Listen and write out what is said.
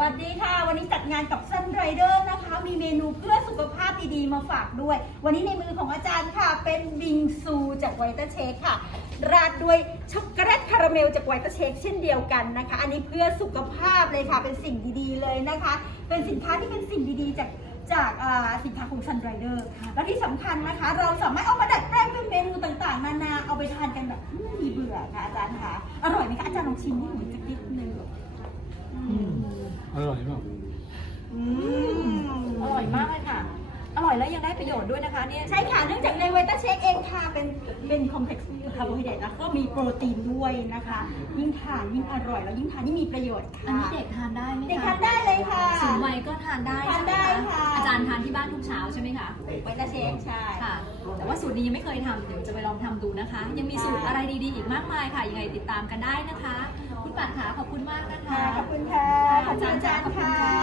วัสดีค่ะ วันนี้จัดงานกับ Sun Rider นะคะ มีเมนูเพื่อสุขภาพดีๆมาฝากด้วย วันนี้ในมือของอาจารย์ค่ะ เป็นบิงซูจากไวท์เชคค่ะ ราดด้วยช็อกโกแลตคาราเมลจากไวท์เชคเช่นเดียวกันนะคะ อันนี้เพื่อสุขภาพเลยค่ะ เป็นสิ่งดีๆเลยนะคะ เป็นสินค้าที่เป็นสิ่งดีๆ จากจากอ่าสินค้าของ Sun Rider และที่สำคัญนะคะ เราสามารถเอามาดัดแปลงเป็นเมนูต่างๆ นานา เอาไปทานกันแบบไม่มีเบื่อค่ะอาจารย์ค่ะ อร่อยไหมคะอาจารย์ลองชิมให้หนูสักนิดนึง อร่อยมาก อืม อร่อย มากเลยค่ะ อร่อยแล้วยังได้ประโยชน์ด้วยนะคะเนี่ยใช่ค่ะ เนื่องจากในไวต้าเชคเองค่ะ เป็นเป็นคอมเพล็กซ์คาร์โบไฮเดรตแล้วก็มีโปรตีนด้วยนะคะ ยิ่งทานยิ่งอร่อยแล้วยิ่งทานยิ่งมีประโยชน์อันค่ะ นี้เด็กทานได้ไหมคะเด็กทานได้เลยค่ะ สูงวัยก็ทานได้ทานได้ใช่หมค่ะ อาจารย์ทานที่บ้านทุกเช้าใช่ไหมคะไวต้าเชคใช่ ค่ะ แต่ว่าสูตรนี้ยังไม่เคยทำเดี๋ยวจะไปลองทำดูนะคะ ยังมีสูตรอะไรดีๆอีกมากมายค่ะยังไงติดตามกันได้นะคะ คุณปัดขาขอบคุณมากนะคะ ค่ะขอบคุณค่ะ ขอบคุณอาจารย์ค่ะ